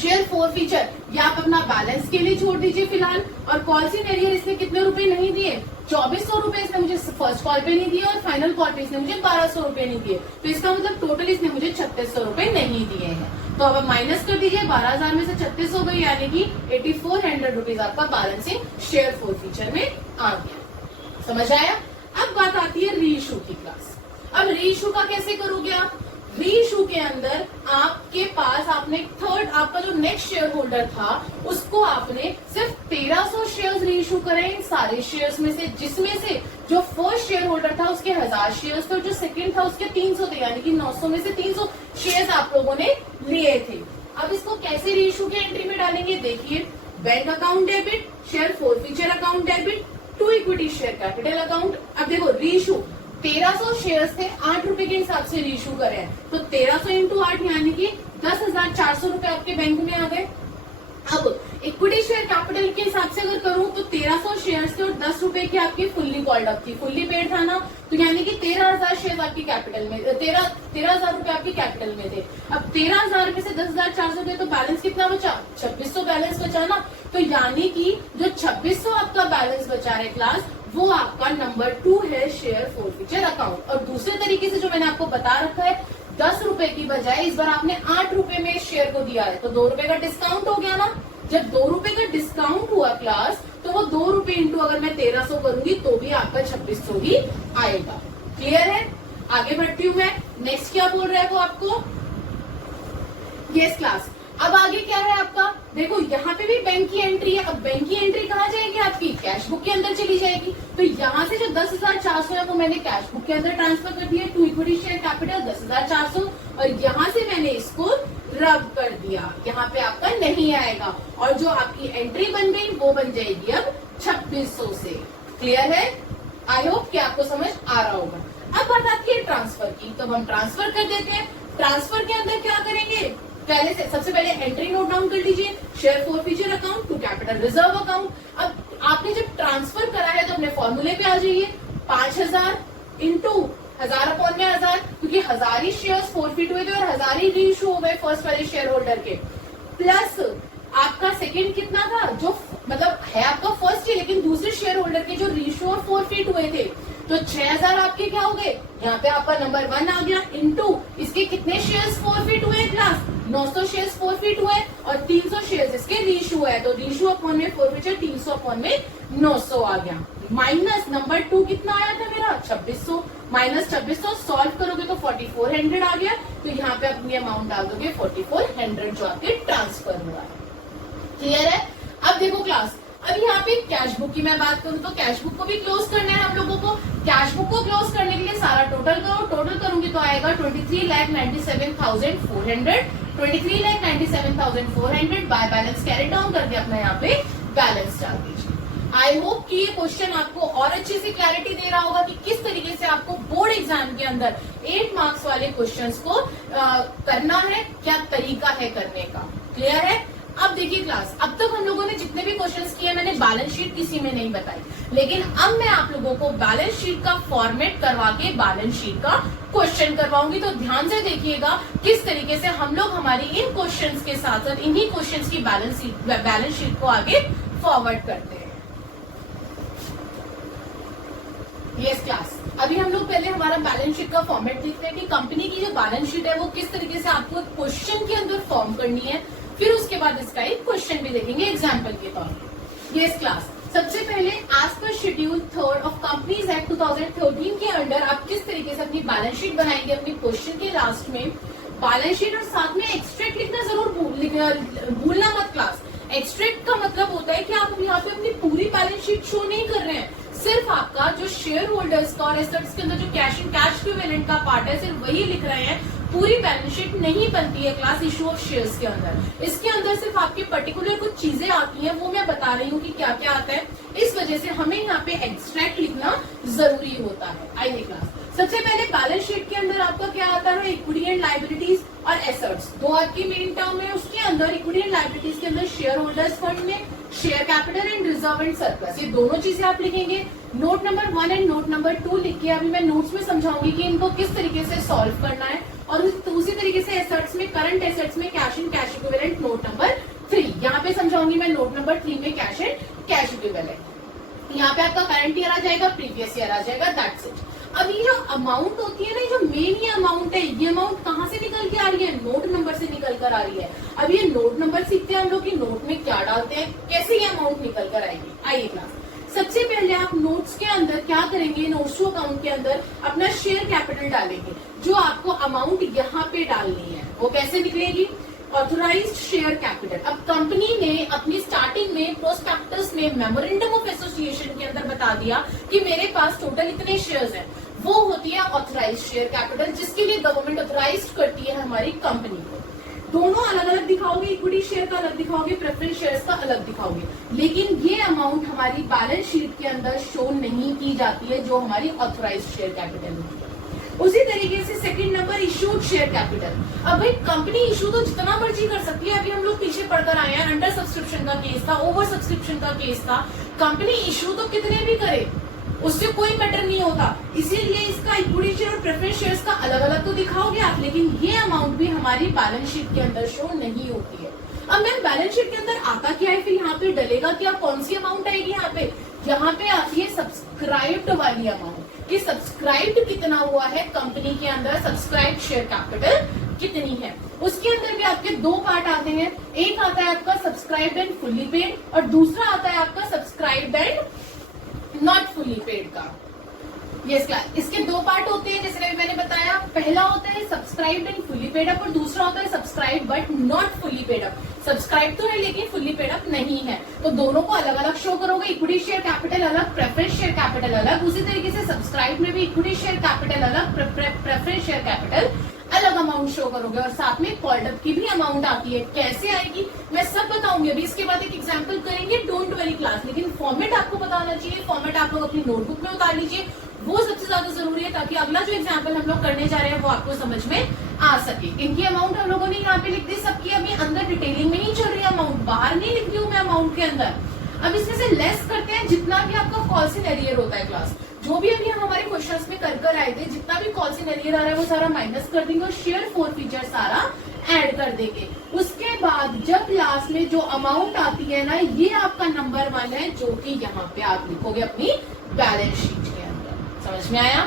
शेयर फोर फीचर या आप अपना बैलेंस के लिए छोड़ दीजिए फिलहाल। और कॉल्स इन एरियर इसने कितने रुपए नहीं दिए? 2400 रुपए इसने मुझे फर्स्ट कॉल पे नहीं दिए, और फाइनल कॉल पे इसने मुझे 1200 रुपए नहीं दिए, तो इसका मतलब टोटल इसने मुझे 3600 रुपए नहीं दिए हैं। तो अब माइनस कर दीजिए, 12,000 में से 36 हो गई, यानी कि 8400 रुपीज आपका बैलेंसिंग शेयर फोर फीचर में आ गया। समझ आया? अब बात आती है री इशू की क्लास। अब री इशू का कैसे करोगे आप? री इशू के अंदर आपके पास आपने थर्ड, आपका जो नेक्स्ट शेयर होल्डर था उसको आपने सिर्फ 1300 शेयर्स री इशू करे इन सारे शेयर्स में से, जिसमें से जो फर्स्ट शेयर होल्डर था उसके 1000 शेयर्स थे, जो सेकंड था उसके 300 थे, यानी कि 900 में से 300 शेयर्स आप लोगों ने लिए थे। अब इसको कैसे री इशू की एंट्री में डालेंगे? देखिए, bank account debit, share forfeiture account debit, to equity share capital account. अब देखो री इशू 1300 शेयर्स थे, 8 रुपए के हिसाब से रीइशू करे हैं, तो 1300 इंटू 8 यानी कि 10,400 रुपए आपके बैंक में आ गए। अब इक्विटी शेयर कैपिटल के हिसाब से अगर करूं तो 1300 शेयर थे और 10 रुपए की आपकी फुल्ली कॉल्ड अप थी, फुल्ली पेड था ना, तो यानी कि 13,000 शेयर आपकी कैपिटल में, 13,000 रुपए आपकी कैपिटल में थे। अब 13,000 में से 10,400 गए तो बैलेंस कितना बचा? 2600 बैलेंस बचा ना। तो यानी कि जो 2600 आपका बैलेंस बचा है क्लास, वो आपका नंबर 2 है शेयर फोरफीचर अकाउंट। और दूसरे तरीके से जो मैंने आपको बता रखा है, 10 रुपए की बजाय इस बार आपने 8 रुपए में शेयर को दिया है, तो 2 रुपए का डिस्काउंट हो गया ना। जब 2 रुपए का डिस्काउंट हुआ क्लास, तो वो 2 रुपए इंटू अगर मैं 1300 करूंगी तो भी आपका 2600 ही आएगा। क्लियर है? आगे बढ़ती हूँ मैं। नेक्स्ट क्या बोल रहा है वो आपको? यस क्लास, अब आगे क्या है आपका? देखो यहाँ पे भी बैंक की एंट्री है। अब बैंक की एंट्री कहाँ जाएगी? आपकी कैश बुक के अंदर चली जाएगी। तो यहाँ से जो 10,400 है वो मैंने कैश बुक के अंदर ट्रांसफर कर दिया, टू इक्विटी शेयर कैपिटल 10,400, और यहाँ से मैंने इसको रब कर दिया, यहाँ पे आपका नहीं आएगा। और जो आपकी एंट्री बन गई वो बन जाएगी अब 2600 से। क्लियर है? आई होप कि आपको समझ आ रहा होगा। अब बात आती है ट्रांसफर की, तो हम ट्रांसफर कर देते हैं। ट्रांसफर के अंदर क्या करेंगे? पहले से सबसे पहले एंट्री नोट डाउन कर लीजिए, share forfeiture account to capital reserve account. अब आपने जब ट्रांसफर करा है तो अपने फॉर्मूले पे आ जाइए, 5000 इंटू 1000 अपॉन में 1000, क्योंकि 1000 ही शेयर्स फोरफीट हुए थे और 1000 ही रीइश्यू हो गए फर्स्ट वाले शेयर होल्डर के, प्लस आपका सेकंड कितना था, जो मतलब है आपका फर्स्ट ही लेकिन दूसरे शेयर होल्डर के जो रीइश्यू और फोरफीट हुए थे, तो 6000 आपके क्या हो गए? यहाँ पे आपका नंबर 1 आ गया, इंटू इसके कितने शेयर्स फोरफीट हुए क्लास? 900 शेयर्स फोरफीट हुए और 300 शेयर्स इसके रीइश्यू है, तो रीइश्यू अपॉन में फोरफीचर 300 अपॉन में 900 आ गया। माइनस नंबर 2 कितना आया था मेरा? 2600, माइनस 2600 सॉल्व करोगे तो 4400 आ गया। तो यहाँ पे अपनी अमाउंट डाल दोगे 4400 जो आपके ट्रांसफर हुआ है। क्लियर है? अब देखो क्लास, अब यहाँ पे कैश बुक की मैं बात करूँ तो कैश बुक को भी क्लोज करना है हम लोगों को। कैश बुक को क्लोज करने के लिए सारा टोटल करो, टोटल करूंगी तो आएगा 23,97,400, 23,97,400 बाय बैलेंस कैरी डाउन करके अपना यहाँ पे बैलेंस डाल दीजिए। आई होप कि ये क्वेश्चन आपको और अच्छे से क्लैरिटी दे रहा होगा कि किस तरीके से आपको बोर्ड एग्जाम के अंदर 8 मार्क्स वाले क्वेश्चंस को करना है, क्या तरीका है करने का। क्लियर है? अब देखिए क्लास, अब तक हम लोगों ने जितने भी क्वेश्चंस किए मैंने बैलेंस शीट किसी में नहीं बताई, लेकिन अब मैं आप लोगों को बैलेंस शीट का फॉर्मेट करवा के बैलेंस शीट का क्वेश्चन करवाऊंगी। तो ध्यान से देखिएगा किस तरीके से हम लोग हमारी इन क्वेश्चंस के साथ साथ इन्हीं क्वेश्चंस की बैलेंस शीट को आगे फॉरवर्ड करते हैं। यस क्लास, अभी हम लोग पहले हमारा बैलेंस शीट का फॉर्मेट देखते हैं कि कंपनी की जो बैलेंस शीट है वो किस तरीके से आपको क्वेश्चन के अंदर फॉर्म करनी है। फिर उसके बाद इसका एक क्वेश्चन भी देखेंगे एग्जाम्पल के तौर पर। यस क्लास, सबसे पहले as per schedule 3 of companies act 2013 के अंडर आप किस तरीके से अपनी बैलेंस शीट बनाएंगे। अपनी क्वेश्चन के लास्ट में बैलेंस शीट और साथ में एक्सट्रैक्ट लिखना जरूर भूलना मत क्लास। एक्सट्रैक्ट का मतलब होता है कि आप यहाँ पे अपनी पूरी बैलेंस शीट शो नहीं कर रहे हैं, सिर्फ आपका जो शेयर होल्डर्स का और एसेट्स के अंदर जो कैश एंड कैश इक्विवेलेंट का पार्ट है सिर्फ वही लिख रहे हैं। पूरी बैलेंस शीट नहीं बनती है क्लास इशू ऑफ शेयर्स के अंदर। इसके अंदर सिर्फ आपकी पर्टिकुलर कुछ चीजें आती हैं, वो मैं बता रही हूँ कि क्या क्या आता है। इस वजह से हमें यहाँ पे एक्सट्रैक्ट लिखना जरूरी होता है। आइए क्लास, सबसे पहले बैलेंस शीट के अंदर आपका क्या आता है? इक्विटी एंड लायबिलिटीज और एसेट्स, दो आपकी मेन टर्म है। उसके अंदर इक्विटी एंड लायबिलिटीज के अंदर शेयर होल्डर्स फंड में share capital and reserve and surplus, ये दोनों चीजें आप लिखेंगे। Note number 1 and note number 2 लिख के अभी मैं नोट्स में समझाऊंगी कि इनको किस तरीके से सॉल्व करना है। और उसी तरीके से एसेट्स में, करंट एसेट्स में cash and cash equivalent note number 3, यहाँ पे समझाऊंगी मैं नोट नंबर 3 में कैश एंड कैश इक्विवेलेंट। यहाँ पे आपका करंट ईयर आ जाएगा, प्रीवियस ईयर आ जाएगा, दैट्स इट। अब ये जो अमाउंट होती है ना, जो मेन ये अमाउंट है, ये अमाउंट कहाँ से निकल के आ रही है? नोट नंबर से निकल कर आ रही है। अब ये नोट नंबर सीखते हैं हम लोग कि नोट में क्या डालते हैं, कैसे ये अमाउंट निकल कर आएगी। आइए क्लास, सबसे पहले आप नोट्स के अंदर क्या करेंगे? नोट्स टू अकाउंट के अंदर अपना शेयर कैपिटल डालेंगे, जो आपको अमाउंट यहाँ पे डालनी है। वो कैसे निकलेगी? Authorised share capital. अब कंपनी ने अपनी स्टार्टिंग में प्रोस्पेक्टस में मेमोरेंडम ऑफ एसोसिएशन के अंदर बता दिया कि मेरे पास टोटल इतने शेयर्स हैं, वो होती है ऑथोराइज्ड शेयर कैपिटल, जिसके लिए गवर्नमेंट ऑथोराइज्ड करती है हमारी कंपनी को। दोनों अलग अलग दिखाओगे, इक्विटी शेयर का अलग दिखाओगे, प्रेफरेंस शेयर्स का अलग दिखाओगे, लेकिन ये अमाउंट हमारी बैलेंस शीट के अंदर शो नहीं की जाती है जो हमारी ऑथोराइज्ड शेयर कैपिटल होती है। उसी तरीके से second number issued share capital. अब भाई कंपनी इशू तो जितना मर्जी कर सकती है, अभी हम लोग पीछे पढ़कर आए हैं, अंडर सब्सक्रिप्शन का केस था, ओवर सब्सक्रिप्शन का केस था, कंपनी इशू तो कितने भी करे उससे कोई मैटर नहीं होता। इसीलिए इसका इक्विटी शेयर और प्रेफरेंस शेयर्स का अलग अलग तो दिखाओगे आप, लेकिन ये अमाउंट भी हमारी बैलेंस शीट के अंदर शो नहीं होती है। अब मैम बैलेंस शीट के अंदर आता क्या है, फिर यहाँ पे डलेगा क्या, कौन सी अमाउंट आएगी यहाँ पे आती है सब्सक्राइब्ड वाली अमाउंट, कि सब्सक्राइब्ड कितना हुआ है कंपनी के अंदर, सब्सक्राइब्ड शेयर कैपिटल कितनी है। उसके अंदर भी आपके दो पार्ट आते हैं, एक आता है आपका सब्सक्राइब्ड एंड फुल्ली पेड और दूसरा आता है आपका subscribed and not fully paid का। यस क्लास, इसके दो पार्ट होते हैं जैसे मैंने बताया, पहला होता है subscribed and fully paid up और दूसरा होता है subscribe but not fully paid up. Subscribe तो है लेकिन फुल्ली पेड अप नहीं है, तो दोनों को अलग अलग शो करोगे, इक्विटी शेयर कैपिटल अलग, प्रेफरेंस शेयर कैपिटल अलग। उसी तरीके से सब्सक्राइब में भी इक्विटी शेयर कैपिटल अलग, प्रेफरेंस शेयर कैपिटल अलग अमाउंट शो करोगे और साथ में कॉल्ड अप की भी अमाउंट आती है। कैसे आएगी मैं सब बताऊंगी, अभी इसके बाद एक एग्जांपल करेंगे, डोंट वरी क्लास, लेकिन फॉर्मेट आपको पता होना चाहिए। फॉर्मेट आप लोग अपनी नोटबुक में उतार लीजिए, वो सबसे ज्यादा जरूरी है, ताकि अगला जो एग्जाम्पल हम लोग करने जा रहे हैं वो आपको समझ में आ सके। इनकी अमाउंट हम लोगों ने यहाँ पे लिख दी, सबकी अभी अंदर डिटेलिंग में नहीं चल रही है अमाउंट, बाहर नहीं लिख रही हूँ मैं अमाउंट के अंदर। अब इसमें से लेस करते हैं जितना भी आपका कॉल्स इन एरियर होता है क्लास, जो भी अभी हम हमारे क्वेश्चंस में कर आए थे, जितना भी कॉल्स इन एरियर आ रहा है वो सारा माइनस कर देंगे और शेयर फोर फीचर सारा ऐड कर देंगे। उसके बाद जब लास्ट में जो अमाउंट आती है ना, ये आपका नंबर 1 है, जो कि यहाँ पे आप लिखोगे अपनी बैलेंस शीट के अंदर। समझ में आया?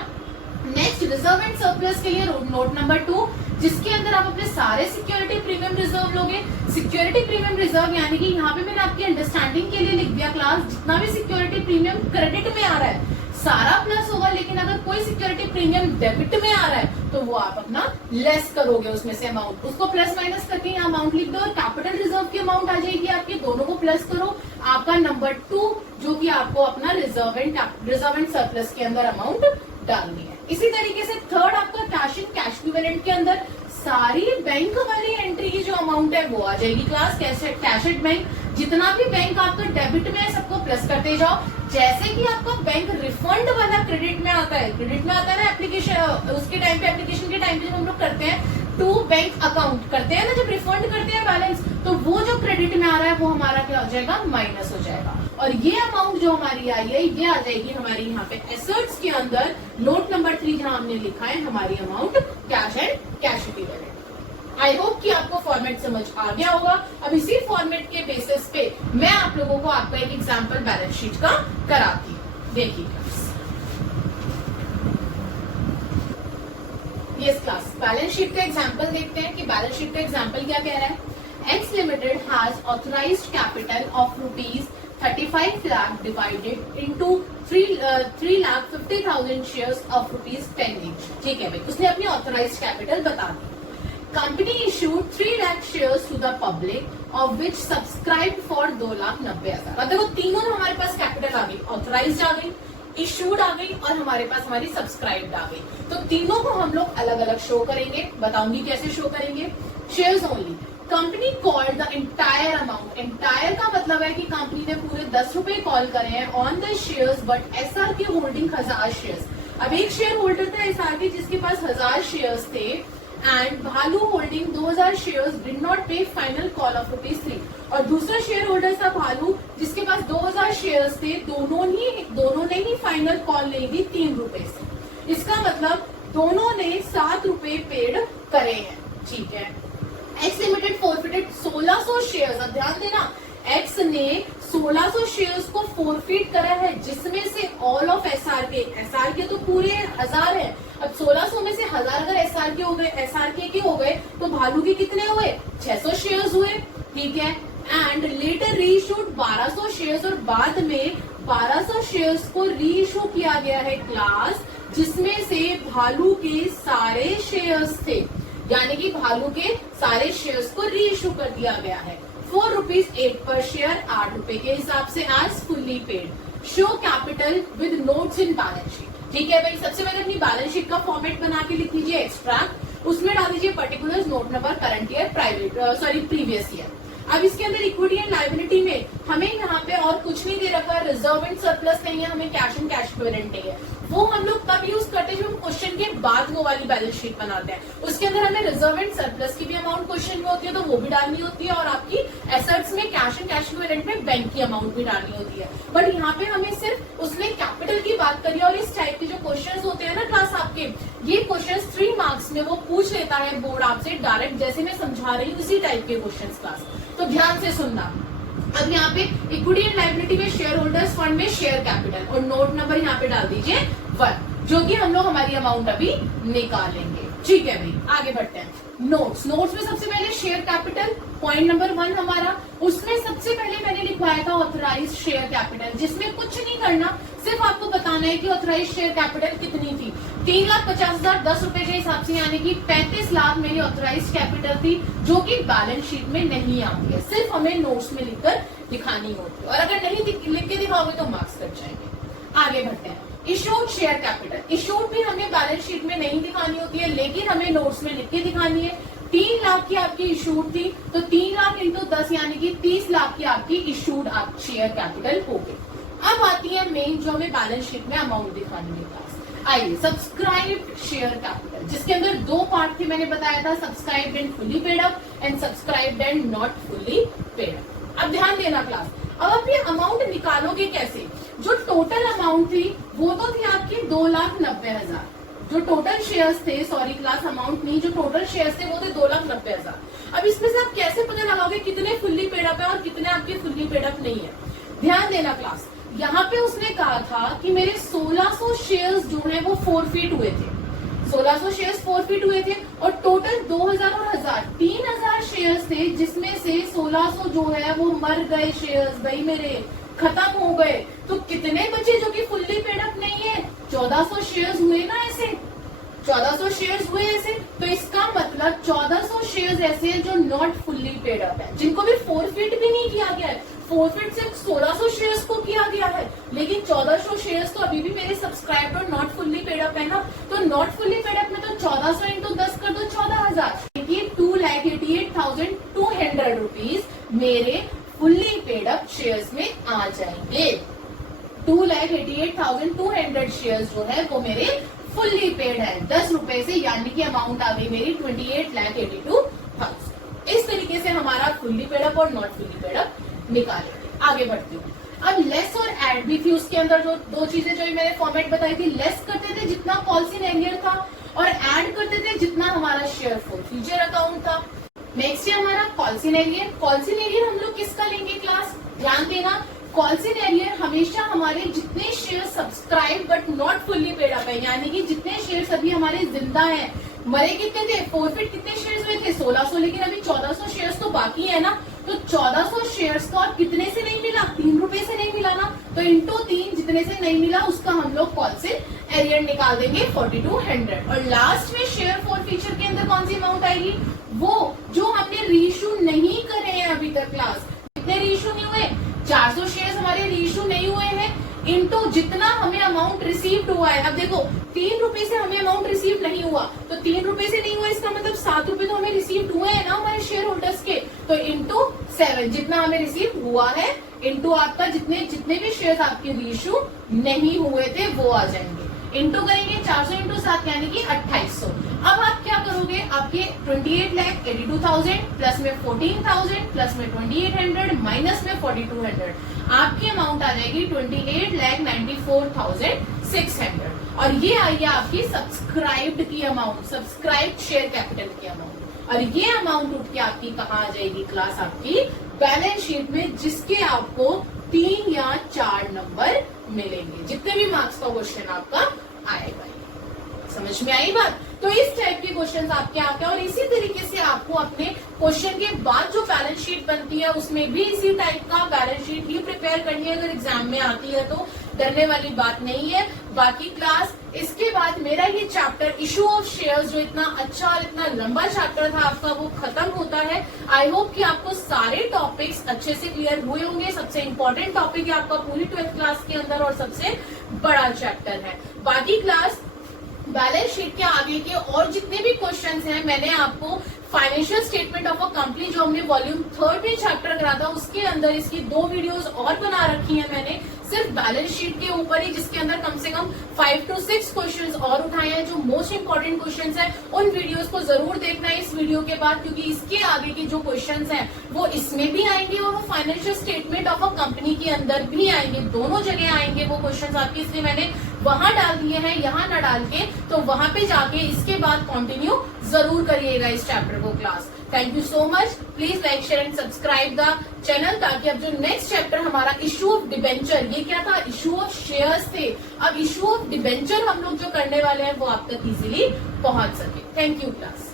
नेक्स्ट रिजर्व एंड सरप्लस के लिए नोट नंबर 2, जिसके अंदर आप अपने सारे सिक्योरिटी प्रीमियम रिजर्व लोगे। सिक्योरिटी प्रीमियम रिजर्व यानी कि यहाँ पे मैंने आपकी अंडरस्टैंडिंग के लिए लिख दिया क्लास, जितना भी सिक्योरिटी प्रीमियम क्रेडिट में आ रहा है सारा प्लस होगा, लेकिन अगर कोई सिक्योरिटी प्रीमियम डेबिट में आ रहा है तो वो आप अपना लेस करोगे उसमें से अमाउंट, उसको प्लस माइनस करके यहाँ अमाउंट लिख दो और कैपिटल रिजर्व की अमाउंट आ जाएगी आपके, दोनों को प्लस करो, आपका नंबर 2 जो कि आपको अपना रिजर्व एंड सरप्लस के अंदर अमाउंट डालनी है। इसी तरीके से थर्ड आपका कैश इन कैश इक्विवेलेंट के अंदर सारी बैंक वाली एंट्री की जो अमाउंट है वो आ जाएगी क्लास। कैश एट बैंक, जितना भी बैंक आपका डेबिट में है सबको प्लस करते जाओ। जैसे कि आपका बैंक रिफंड वाला क्रेडिट में आता है, ना एप्लीकेशन, उसके टाइम पे एप्लीकेशन के टाइम पे जब हम लोग करते हैं टू बैंक अकाउंट करते हैं ना, जब रिफंड करते हैं बैलेंस, तो वो जो क्रेडिट में आ रहा है वो हमारा क्या हो जाएगा, माइनस हो जाएगा। और ये अमाउंट जो हमारी आई है ये आ जाएगी हमारी यहाँ पे एसेट्स के अंदर, नोट नंबर 3 जहाँ हमने लिखा है हमारी amount cash and cash equivalent. I hope कि आपको फॉर्मेट समझ आ गया होगा। अब इसी फॉर्मेट के बेसिस पे मैं आप लोगों को आपका एक एग्जांपल बैलेंस शीट का कराती हूँ। देखिए यस क्लास, बैलेंस शीट का एग्जांपल देखते हैं कि बैलेंस शीट का एग्जांपल क्या कह रहा है। X limited has authorised capital of ₹35 lakh divided into 3,50,000 shares of ₹10 each। ठीक है भाई, उसने अपनी ऑथराइज्ड कैपिटल बता दी। Company issued 3 lakh shares to the public, of which subscribed for 2,90,000। मतलब वो तीनों हमारे पास कैपिटल आ गई, ऑथराइज्ड आ गई, इशूड आ गई और हमारे पास हमारी सब्सक्राइब्ड आ गई। तो तीनों को हम लोग अलग अलग शो करेंगे, बताऊंगी कैसे शो करेंगे। Shares only, company called the entire amount, entire का मतलब है कि कंपनी ने पूरे 10 रुपए कॉल करे हैं on the shares, but SR की होल्डिंग 1000 शेयर्स। अब एक शेयर होल्डर था एसआर के जिसके पास 1000 शेयर्स थे, एंड भालू होल्डिंग 2000 शेयर्स डिड नॉट पे फाइनल कॉल ऑफ ₹3। और दूसरा शेयर होल्डर था भालू जिसके पास 2000 शेयर्स थे, दोनों ने ही फाइनल कॉल नहीं दी 3 रुपए से। इसका मतलब दोनों ने 7 रुपए पेड करे हैं। ठीक है, एक्स लिमिटेड फॉरफिटेड 1600 शेयर्स। अब ध्यान देना, एक्स ने 1600 शेयर्स को फॉरफिट करा है, जिसमें से ऑल ऑफ एसआर के तो पूरे 1000 है। अब 1600 में से 1000 अगर एसआर के हो गए तो भालू के कितने हुए, 600 शेयर्स हुए। ठीक है, एंड लेटर रीइश्यूड 1200 शेयर्स, और बाद में 1200 शेयर्स को रीइश्यू किया गया है क्लास, जिसमें से भालू के सारे शेयर्स थे, यानी कि भालू के सारे शेयर्स को रीइश्यू कर दिया गया है। ₹4.8 पर शेयर, 8 रुपए के हिसाब से as fully paid. Show capital with notes in balance sheet. ठीक है भाई, सबसे पहले अपनी बैलेंस शीट का फॉर्मेट बना के लिख लीजिए एक्सट्रैक्ट, उसमें डाल दीजिए particulars, note number, current year, previous year. अब इसके अंदर इक्विटी एंड लायबिलिटी में हमें यहाँ पे और कुछ नहीं दे रखा, रिजर्व एंड सरप्लस नहीं है, हमें कैश एंड कैश इक्विवेलेंट नहीं है। वो हम लोग तब यूज करते हैं जब हम क्वेश्चन के बाद वो वाली बैलेंस शीट बनाते हैं। उसके अंदर हमें रिजर्व एंड सरप्लस की भी अमाउंट क्वेश्चन में होती है तो वो भी डालनी होती है, और आपकी एसेट्स में कैश एंड कैश इक्विवेलेंट में बैंक की अमाउंट भी डालनी होती है। बट यहाँ पे हमें सिर्फ उसने कैपिटल की बात करी, और इस टाइप के जो क्वेश्चन होते हैं ना क्लास आपके, ये क्वेश्चन 3 मार्क्स में वो पूछ लेता है बोर्ड आपसे डायरेक्ट, जैसे मैं समझा रही हूँ उसी टाइप के क्वेश्चन क्लास, तो ध्यान से सुनना। अब यहाँ पे इक्विटी एंड लायबिलिटी में शेयर होल्डर्स फंड में शेयर कैपिटल, और नोट नंबर यहाँ पे डाल दीजिए 1, जो कि हम लोग हमारी अमाउंट अभी निकालेंगे। ठीक है भाई, आगे बढ़ते हैं। नोट्स में सबसे पहले शेयर कैपिटल पॉइंट नंबर 1 हमारा, उसमें सबसे पहले मैंने लिखवाया था ऑथराइज्ड शेयर कैपिटल, जिसमें कुछ नहीं करना, सिर्फ आपको बताना है कि ऑथराइज्ड शेयर कैपिटल कितनी थी। 3,50,000 10 रुपए के हिसाब से, यानी कि 35 लाख मेरी ऑथराइज्ड कैपिटल थी, जो कि बैलेंस शीट में नहीं आती है, सिर्फ हमें नोट्स में लिखकर दिखानी होती है, और अगर नहीं लिख के दिखाओगे तो मार्क्स कट जाएंगे। आगे बढ़ते हैं। इशूड शेयर कैपिटल, इशूड भी हमें बैलेंस शीट में नहीं दिखानी होती है, लेकिन हमें नोट्स में लिख के दिखानी है। 3 लाख की आपकी इशूड थी, तो 3 लाख इंटू 10 यानी कि 30 लाख की आपकी इशूड आप शेयर कैपिटल हो गई। अब आती है मेन, जो हमें बैलेंस शीट में अमाउंट दिखानी है क्लास। आइए, सब्सक्राइब्ड शेयर कैपिटल, जिसके अंदर 2 पार्ट थे, मैंने बताया था, subscribed and fully paid up and subscribed and not fully paid up. अब ध्यान देना क्लास, अब आप ये अमाउंट निकालोगे कैसे? जो टोटल अमाउंट थी वो तो थी आपकी 2,90,000, जो टोटल शेयर्स थे, सॉरी क्लास अमाउंट नहीं, जो टोटल शेयर्स थे वो थे 2,90,000। अब इसमें से आप कैसे पता लगाओगे कितने फुल्ली पेड अप है और कितने आपके फुल्ली पेड अप नहीं है? ध्यान देना क्लास, यहाँ पे उसने कहा था कि मेरे 1600 शेयर्स जो है वो फोरफीट हुए थे, 1600 शेयर्स फोरफीट हुए थे, और टोटल 2,000 और 1,000 3,000 शेयर्स थे, जिसमें से 1600 जो है वो मर गए शेयर्स, भाई मेरे खत्म हो गए। तो कितने बचे जो कि फुल्ली पेड अप नहीं है? 1400 शेयर्स हुए ना ऐसे, 1400 शेयर्स हुए ऐसे, तो इसका मतलब 1400 शेयर्स ऐसे हैं जो नॉट फुल्ली पेड अप है, जिनको भी फोरफीट भी नहीं किया गया है। फोरफीट सिर्फ 1600 शेयर्स को किया गया है, लेकिन 1400 शेयर्स तो अभी भी मेरे सब्सक्राइब और नॉट फुल्ली पेड अप है ना, तो नॉट फुल्ली पेड अप में तो 1400 इंटू 10 कर दो 14,000, 2,88,200 रुपीज मेरे फुल्ली पेड अप शेयर्स में आ जाएंगे। 2,88,200 शेयर्स जो है वो मेरे फुल्ली पेड है 10 रुपए से, यानी कि अमाउंट आ गई मेरी 28,82,000। इस तरीके से हमारा फुल्ली पेड अप और नॉट फुल्ली पेड अप निकालेंगे। आगे बढ़ती हूँ। अब लेस और एड भी थी उसके अंदर, जो 2 चीजें जो मैंने फॉर्मेट बताई थी, लेस करते थे जितना कॉल सिनेरियर था, और ऐड करते थे जितना हमारा शेयर फोरफीचर अकाउंट था। नेक्स्ट है हमारा कॉल सिनेरियर। कॉल सिनेरियर हम लोग किसका लेंगे क्लास? ध्यान देना, कॉल सिनेरियर हमेशा हमारे जितने share subscribe but not fully paid up है, यानी कि जितने शेयर्स अभी हमारे जिंदा हैं, मरे कितने थे, फोरफिट कितने शेयर्स हुए थे 1600, लेकिन अभी 1400 शेयर्स तो बाकी है ना, तो 1400 शेयर्स का और कितने से नहीं मिला, 3 रुपए से नहीं मिला ना, तो इंटू 3 जितने से नहीं मिला उसका हम लोग कॉल से एरियर निकाल देंगे 4200। और लास्ट में शेयर फोरफीचर के अंदर कौन सी अमाउंट आएगी? वो जो हमने रीइश्यू नहीं करे हैं अभी तक क्लास, कितने रीइश्यू नहीं हुए, 400 शेयर्स हमारे रीइश्यू नहीं हुए हैं, इनटू जितना हमें अमाउंट रिसीव्ड हुआ है। अब देखो 3 रुपए से हमें अमाउंट रिसीव नहीं हुआ, तो 3 रुपए से नहीं हुआ, इसका मतलब 7 रुपए तो हमें रिसीव्ड हुए हैं ना हमारे शेयर होल्डर्स के, तो इंटू 7 जितना हमें रिसीव हुआ है, इंटू आपका जितने भी शेयर्स आपके रीइश्यू नहीं हुए थे वो आ जाएंगे, इंटू करेंगे 400 इंटू 7 यानी कि 2800। अब आप क्या करोगे, आपके 28,82,000 प्लस में 14,000 प्लस में 2,800 माइनस में 4,200, आपकी अमाउंट आ जाएगी 28,94,600। और ये आएगी आपकी सब्सक्राइब्ड की अमाउंट, सब्सक्राइब्ड शेयर कैपिटल की अमाउंट। और ये अमाउंट उठ के आपकी कहाँ आ जाएगी क्लास? आपकी बैलेंस शीट में, जिसके आपको 3 या 4 नंबर मिलेंगे, जितने भी मार्क्स का क्वेश्चन आपका आएगा। समझ में आई बात? तो इस टाइप के क्वेश्चंस आपके आते हैं, और इसी तरीके से आपको अपने क्वेश्चन के बाद जो बैलेंस शीट बनती है उसमें भी इसी टाइप का बैलेंस शीट ही प्रिपेयर करनी है, अगर एग्जाम में आती है तो डरने वाली बात नहीं है। बाकी क्लास इसके बाद मेरा ये चैप्टर इशू ऑफ शेयर्स, जो इतना अच्छा और इतना लंबा चैप्टर था आपका, वो खत्म होता है। आई होप कि आपको सारे टॉपिक्स अच्छे से क्लियर हुए होंगे। सबसे इंपॉर्टेंट टॉपिक है आपका पूरी 12th क्लास के अंदर और सबसे बड़ा चैप्टर है। बाकी क्लास बैलेंस शीट के आगे के और जितने भी क्वेश्चंस हैं मैंने आपको financial statement of a company जो हमने वॉल्यूम 3 में चैप्टर करा था, उसके अंदर इसकी 2 वीडियोस और बना रखी है मैंने सिर्फ बैलेंस शीट के ऊपर ही, जिसके अंदर कम से कम 5 to 6 क्वेश्चंस और उठाए हैं जो मोस्ट इंपॉर्टेंट क्वेश्चंस हैं। उन वीडियोस को जरूर देखना है इस वीडियो के बाद, क्योंकि इसके आगे की जो क्वेश्चंस हैं वो इसमें भी आएंगे और वो financial statement of a company के अंदर भी आएंगे, दोनों जगह आएंगे वो क्वेश्चंस आपके, इसलिए मैंने वहां डाल दिए हैं, यहाँ न डाल के। तो वहां पे जाके इसके बाद कंटिन्यू जरूर करिएगा इस चैप्टर को class. Thank you so much. Please like share and subscribe the channel, ताकि अब जो नेक्स्ट चैप्टर हमारा इशू ऑफ डिबेंचर, ये क्या था, इशू ऑफ शेयर्स थे, अब इशू ऑफ डिबेंचर हम लोग जो करने वाले हैं वो आप तक इजीली पहुंच सके। Thank you class.